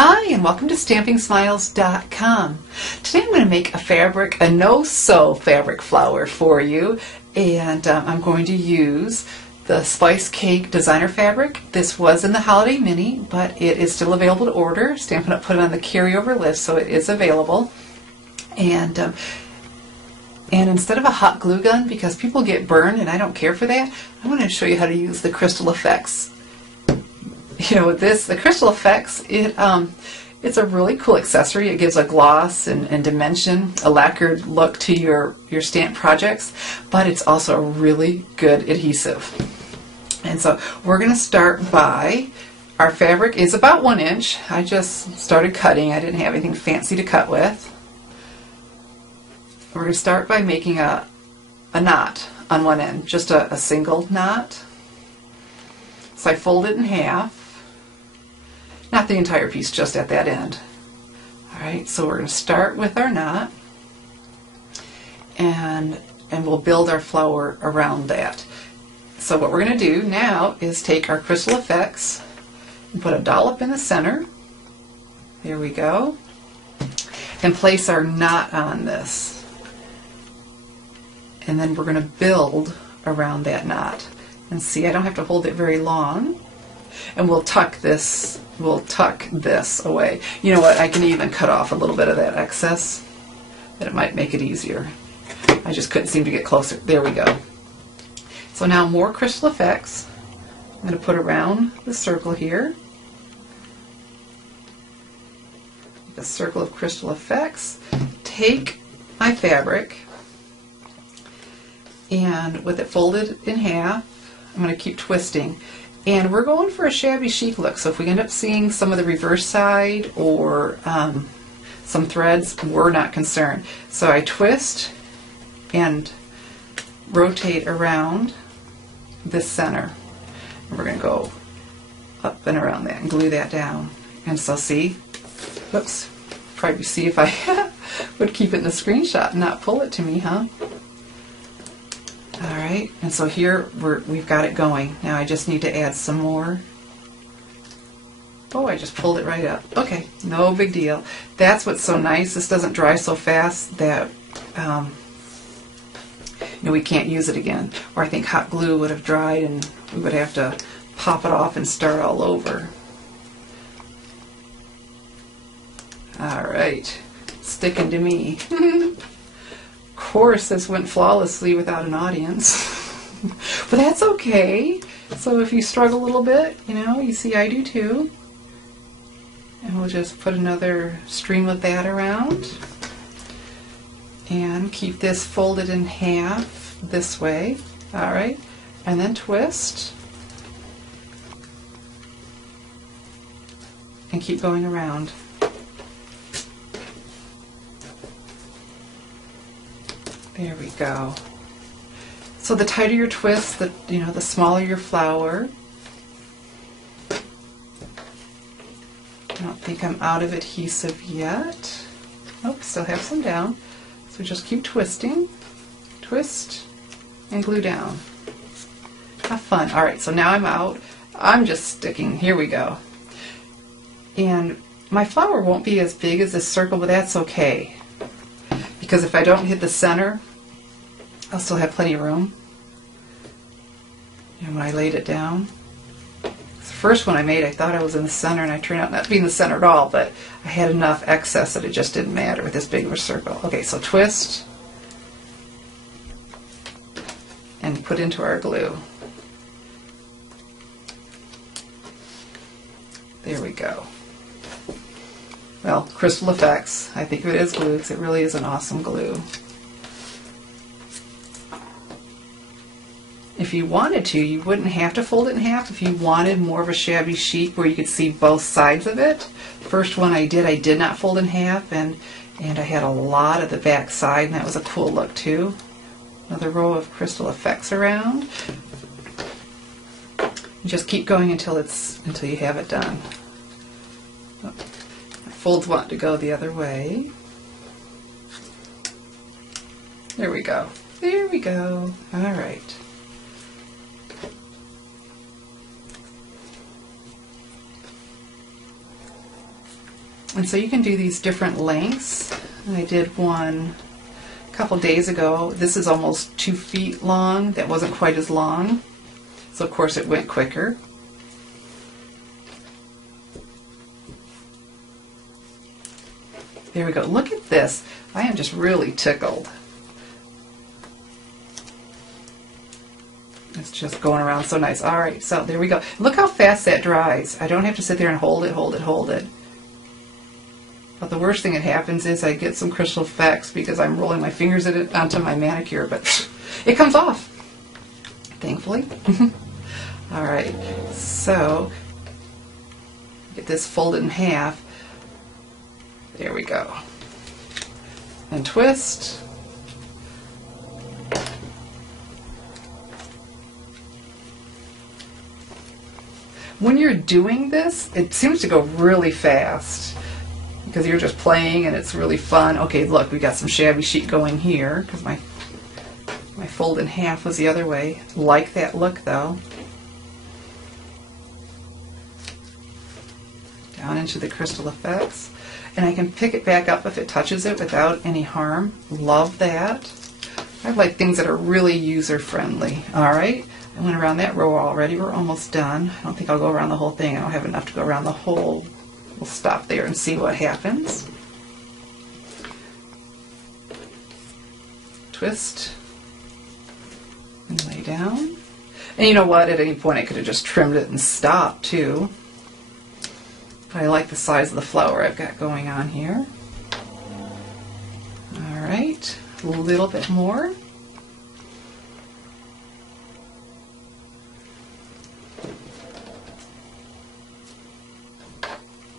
Hi, and welcome to StampingSmiles.com. Today I'm going to make a no-sew fabric flower for you, and I'm going to use the Spice Cake designer fabric. This was in the Holiday Mini, but it is still available to order. Stampin' Up! Put it on the carryover list, so it is available. And instead of a hot glue gun, because people get burned and I don't care for that, I'm going to show you how to use the Crystal Effects. You know, with this, the Crystal Effects, it's a really cool accessory. It gives a gloss and dimension, a lacquered look to your stamp projects, but it's also a really good adhesive. And so we're going to start by, our fabric is about 1 inch. I just started cutting. I didn't have anything fancy to cut with. We're going to start by making a knot on one end, just a single knot. So I fold it in half. Not the entire piece, just at that end. Alright, so we're going to start with our knot, and we'll build our flower around that. So what we're going to do now is take our Crystal Effects and put a dollop in the center. There we go. And place our knot on this. And then we're going to build around that knot. And see, I don't have to hold it very long. And we'll tuck this away. You know what, I can even cut off a little bit of that excess, but it might make it easier. I just couldn't seem to get closer. There we go. So now more Crystal Effects. I'm going to put around the circle here. Make a circle of Crystal Effects. Take my fabric, and with it folded in half, I'm going to keep twisting. And we're going for a shabby chic look, so if we end up seeing some of the reverse side or some threads, we're not concerned. So I twist and rotate around this center. And we're going to go up and around that and glue that down. And so see, whoops, probably see if I would keep it in the screenshot and not pull it to me, huh? Alright, and so here we've got it going. Now I just need to add some more. Oh, I just pulled it right up. Okay, no big deal. That's what's so nice. This doesn't dry so fast that we can't use it again. Or I think hot glue would have dried and we would have to pop it off and start all over. Alright, sticking to me. Of course, this went flawlessly without an audience, but that's okay. So if you struggle a little bit, you see I do too. And we'll just put another stream of that around and keep this folded in half this way. All right, and then twist and keep going around. There we go. So the tighter your twist, the smaller your flower. I don't think I'm out of adhesive yet. Oh, still have some down. So just keep twisting, twist, and glue down. Have fun. All right, so now I'm out. I'm just sticking. Here we go. And my flower won't be as big as this circle, but that's okay. Because if I don't hit the center, I'll still have plenty of room. And when I laid it down, the first one I made, I thought I was in the center, and I turned out not to be in the center at all, but I had enough excess that it just didn't matter with this big of a circle. Okay, so twist and put into our glue. There we go. Well, Crystal Effects. I think of it as glue because it really is an awesome glue. If you wanted to, you wouldn't have to fold it in half. If you wanted more of a shabby chic where you could see both sides of it. First one I did not fold in half, and I had a lot of the back side, and that was a cool look too. Another row of Crystal Effects around. You just keep going until you have it done. Oh. Folds want to go the other way. There we go. There we go. All right. And so you can do these different lengths. I did one a couple days ago. This is almost 2 feet long. That wasn't quite as long. So of course it went quicker. There we go. Look at this. I am just really tickled. It's just going around so nice. All right, so there we go. Look how fast that dries. I don't have to sit there and hold it, hold it, hold it. But the worst thing that happens is I get some crystal effects because I'm rolling my fingers at it onto my manicure, but it comes off, thankfully. All right, so get this folded in half. There we go. And twist. When you're doing this, it seems to go really fast because you're just playing and it's really fun. Okay, look, we got some shabby chic going here because my fold in half was the other way. Like that look though. Down into the crystal effects. And I can pick it back up if it touches it without any harm. Love that. I like things that are really user-friendly. All right, I went around that row already. We're almost done. I don't think I'll go around the whole thing. I don't have enough to go around the whole. We'll stop there and see what happens. Twist and lay down. And you know what? At any point I could have just trimmed it and stopped too. But I like the size of the flower I've got going on here. All right, a little bit more.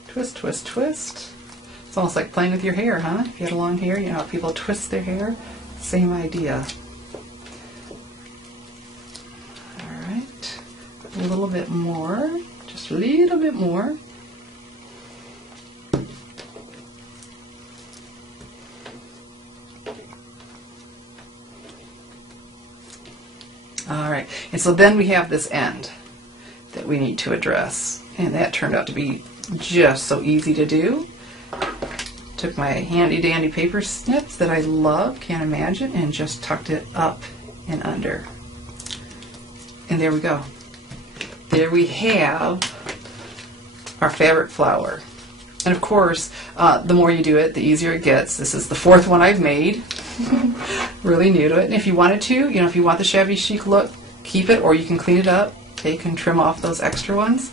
Twist, twist, twist. It's almost like playing with your hair, huh? If you had long hair, you know how people twist their hair? Same idea. All right, a little bit more, just a little bit more. All right, and so then we have this end that we need to address, and that turned out to be just so easy to do. Took my handy dandy paper snips that I love, can't imagine, and just tucked it up and under. And there we go. There we have our fabric flower. And of course, the more you do it, the easier it gets. This is the 4th one I've made. Really new to it. And if you wanted to, you know, if you want the shabby chic look, keep it, or you can clean it up. Okay, you can trim off those extra ones.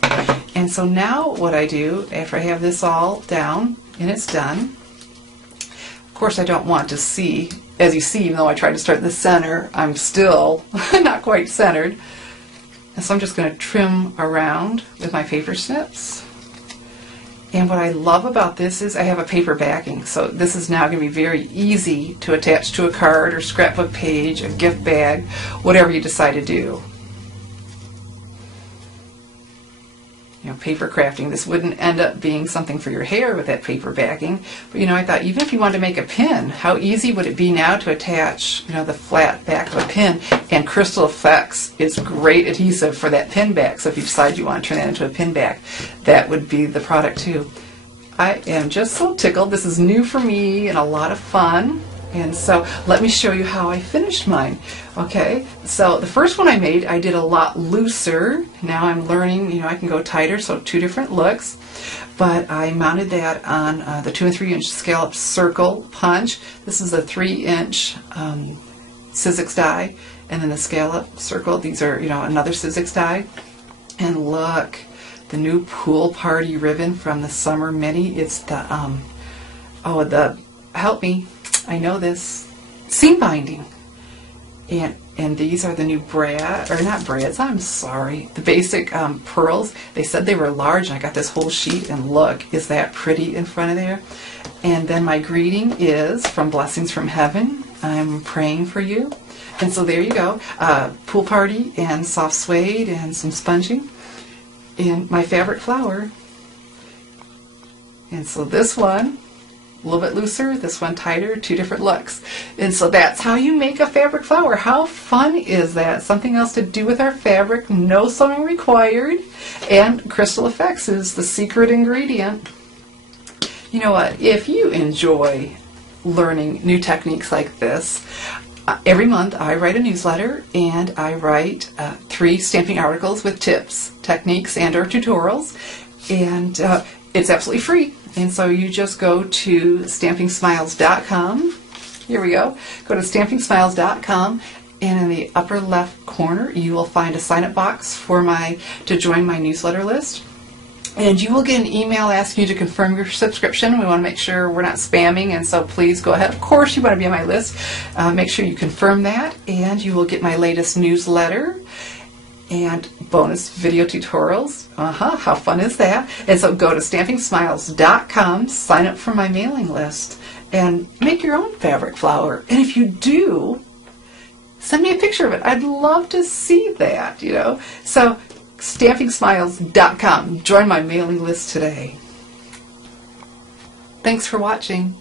And so now what I do, after I have this all down and it's done, of course I don't want to see, as you see, even though I tried to start in the center, I'm still not quite centered. And so I'm just going to trim around with my paper snips. And what I love about this is I have a paper backing, so this is now going to be very easy to attach to a card or scrapbook page, a gift bag, whatever you decide to do. You know, paper crafting, this wouldn't end up being something for your hair with that paper backing, but you know, I thought even if you wanted to make a pin, how easy would it be now to attach, you know, the flat back of a pin? And Crystal Effects is great adhesive for that pin back, so if you decide you want to turn that into a pin back, that would be the product too. I am just so tickled. This is new for me and a lot of fun. And so let me show you how I finished mine. Okay, so the first one I made, I did a lot looser. Now I'm learning, you know, I can go tighter, so 2 different looks. But I mounted that on the 2 3/8 scallop circle punch. This is a 3-inch Sizzix die, and then the scallop circle, these are, you know, another Sizzix die. And look, the new Pool Party ribbon from the Summer Mini. It's the, help me, I know this, seam binding. And these are the new brad, or not brads, I'm sorry, the basic pearls. They said they were large, and I got this whole sheet, and look, is that pretty in front of there? And then my greeting is from Blessings from Heaven. I'm praying for you. And so there you go, Pool Party and soft suede and some sponging. And my fabric flower. And so this one, a little bit looser, this one tighter, 2 different looks. And so that's how you make a fabric flower. How fun is that? Something else to do with our fabric, no sewing required, and Crystal Effects is the secret ingredient. You know what? If you enjoy learning new techniques like this, every month I write a newsletter, and I write 3 stamping articles with tips, techniques, and or tutorials, and it's absolutely free. And so you just go to stampingsmiles.com. Here we go. Go to stampingsmiles.com, and in the upper left corner you will find a sign-up box to join my newsletter list. And you will get an email asking you to confirm your subscription. We want to make sure we're not spamming, and so please go ahead. Of course, you want to be on my list. Make sure you confirm that, and you will get my latest newsletter and bonus video tutorials. How fun is that? And so go to stampingsmiles.com, sign up for my mailing list, and make your own fabric flower. And if you do, send me a picture of it. I'd love to see that, you know. So stampingsmiles.com. Join my mailing list today. Thanks for watching.